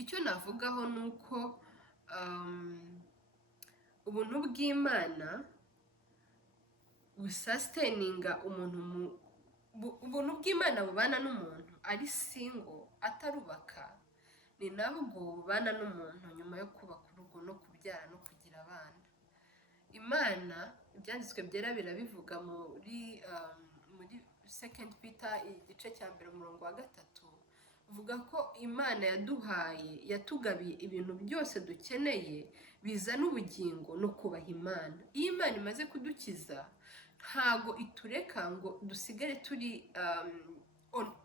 icyo navugaho ni uko ubuntu bw'Imana busasiteninga umuntu ubuntu bw'Imana bubana n'umuntu ari single atarubaka, ni nabwo bubana n'umuntu nyuma yo kubaka urugo no kubyara no kugira abana. Imana ibyanditswe byera birabivuga muri 2 Peter igice cya 1:3, uvuga ko Imana yatugabiye ibintu byose dukeneye bizana ubugingo no kubaha Imana. Iyo Imana imaze kudukiza ntago itureka ngo dusigare turi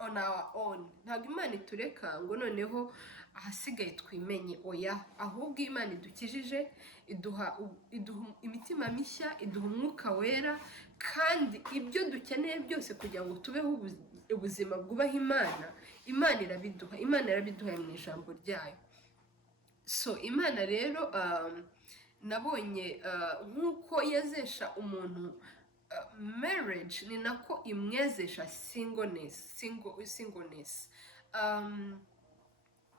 on our own. Ntago Imana itureka ngo noneho ahasigaye twimenye, oya, ahubwo Imana idukijije iduha imitima mishya, iduha umwuka wera, kandi ibyo dukeneye byose kugira ngo tubeho ubuzima bwubaha Imana, Imana irabiduha mu ijambo ryayo. So Imana rero nabonye nk'uko yazesha umuntu marriage, ni nako imwezesha singleness.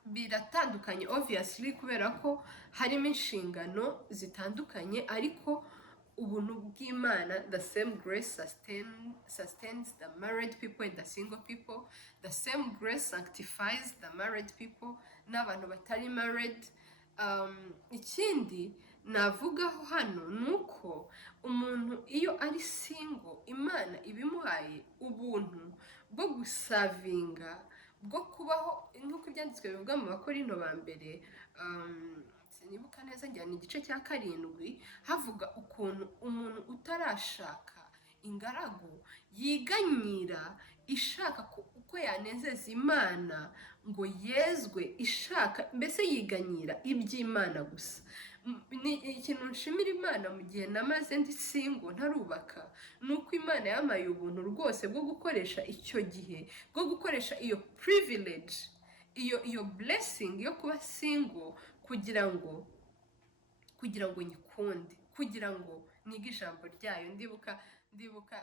Biratandukanye obviously kubera ko harimo inshingano zitandukanye, ariko ubuntu bw'Imana, the same grace sustains the married people and the single people. The same grace sanctifies the married people n'abantu batari married. Ikindi navugaho hano ni uko umuntu iyo ari single, Imana ibimuhaye ubuntu bwo gusavinga, bwo kubaho nk'uko ibyanditswe bivuga mu Bakorinto ba mbere, sinibuka neza njyana igice cya 7, havuga ukuntu umuntu utarashaka ingaragu yiganyira ishaka uko yanezeza Imana ngo yezwe, ishaka mbese yiganyira iby'Imana gusa. Ni ikintu nshimira Imana mu gihe namaze ndi single ntarubaka, nuko Imana yamaye ubuntu rwose bwo gukoresha icyo gihe, bwo gukoresha iyo privilege, iyo blessing yo kuba single kugira ngo nyikunde, kugira ngo nige ijambo ryayo. Ndibuka